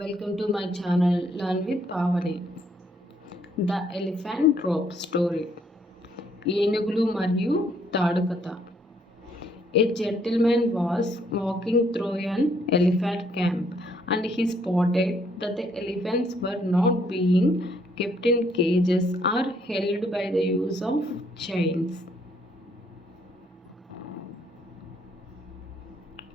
Welcome to my channel Learn with Pavani. The Elephant Rope Story. ఏనుగులు మరియు తాడు కథ. A gentleman was walking through an elephant camp and he spotted that the elephants were not being kept in cages or held by the use of chains.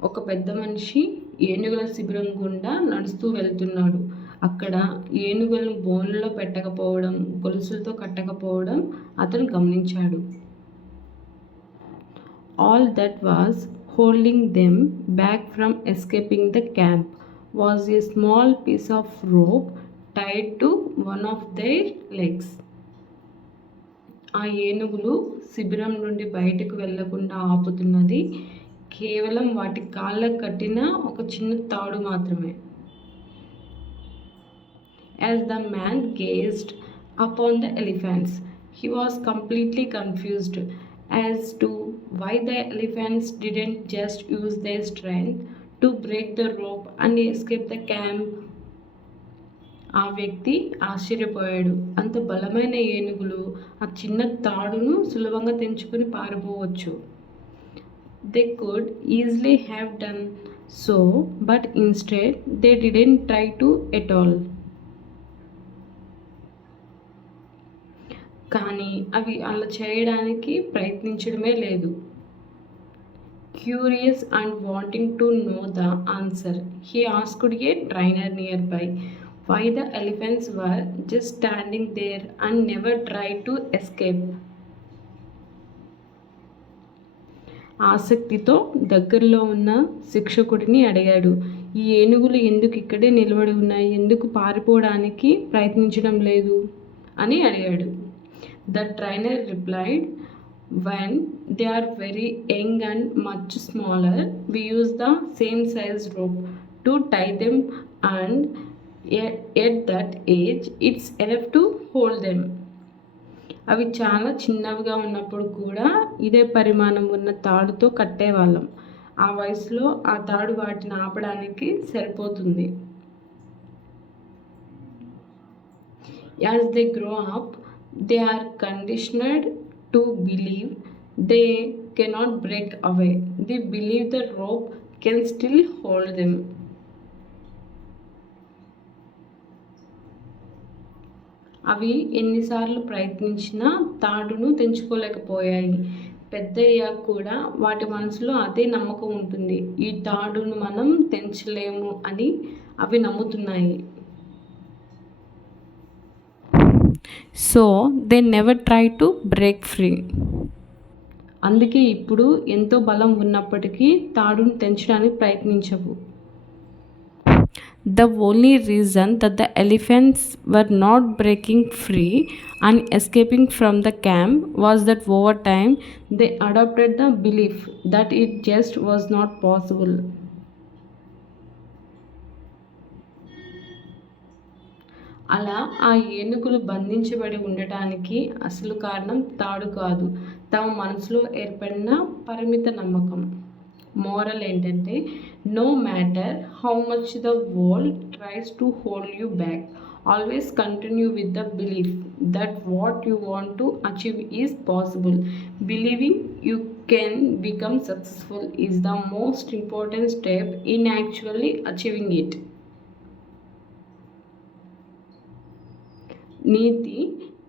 ఒక పెద్ద మనిషి ఏనుగుల శిబిరం గుండా నడుస్తూ వెళ్తున్నాడు. అక్కడ ఏనుగులను బోన్లలో పెట్టకపోవడం, గొలుసులతో కట్టకపోవడం అతను గమనించాడు. All that was holding them back from escaping the camp was a small piece of rope tied to one of their legs. ఆ ఏనుగులు శిబిరం నుండి బయటకు వెళ్లకుండా ఆపుతున్నది కేవలం వాటి కాళ్ళకు కట్టిన ఒక చిన్న తాడు మాత్రమే. As the man gazed upon the elephants, he was completely confused as to why the elephants didn't just use their strength to break the rope and escape the camp. ఆ వ్యక్తి ఆశ్చర్యపోయాడు. అంత బలమైన ఏనుగులు ఆ చిన్న తాడును సులభంగా తెంచుకొని పారిపోవచ్చు. They could easily have done so, but instead they didn't try to at all. కానీ అవి అలా చేయడానికి ప్రయత్నించడమే లేదు. Curious and wanting to know the answer, he asked a trainer nearby why the elephants were just standing there and never tried to escape. ఆసక్తితో దగ్గరలో ఉన్న శిక్షకుడిని అడిగాడు, ఈ ఏనుగులు ఎందుకు ఇక్కడే నిలబడి ఉన్నాయి, ఎందుకు పారిపోవడానికి ప్రయత్నించడం లేదు అని అడిగాడు. The trainer replied, when they are very young and much smaller we use the same size rope to tie them and at that age it's enough to hold them. అవి చాలా చిన్నవిగా ఉన్నప్పుడు కూడా ఇదే పరిమాణం ఉన్న తాడుతో కట్టేవాళ్ళం. ఆ వయసులో ఆ తాడు వాటిని ఆపడానికి సరిపోతుంది. As they grow up they are conditioned to believe they cannot break away. They believe the rope can still hold them. అవి ఎన్నిసార్లు ప్రయత్నించినా తాడును తెంచుకోలేకపోయాయి. పెద్దయ్యాక కూడా వాటి మనసులో అదే నమ్మకం ఉంటుంది, ఈ తాడును మనం తెంచలేము అని అవి నమ్ముతున్నాయి. So they never try to break free. అందుకే ఇప్పుడు ఎంతో బలం ఉన్నప్పటికీ తాడును తెంచడానికి ప్రయత్నించవు. The only reason that the elephants were not breaking free and escaping from the camp was that over time they adopted the belief that it just was not possible. అలా ఆ ఏనుగులు బంధించబడి ఉండటానికి అసలు కారణం తాడు కాదు, తమ మనసులో ఏర్పడిన పరిమిత నమ్మకం. మోరల్ ఏంటంటే, no matter how much the world tries to hold you back, always continue with the belief that what you want to achieve is possible. Believing you can become successful is the most important step in actually achieving it. నీతి: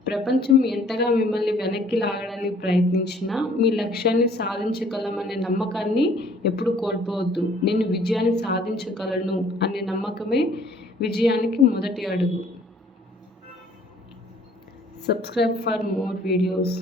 ప్రపంచం ఎంతగా మిమ్మల్ని వెనక్కి లాగడానికి ప్రయత్నించినా మీ లక్ష్యాన్ని సాధించగలమనే నమ్మకాన్ని ఎప్పుడు కోల్పోవద్దు. నేను విజయాన్ని సాధించగలను అనే నమ్మకమే విజయానికి మొదటి అడుగు. Subscribe for more videos.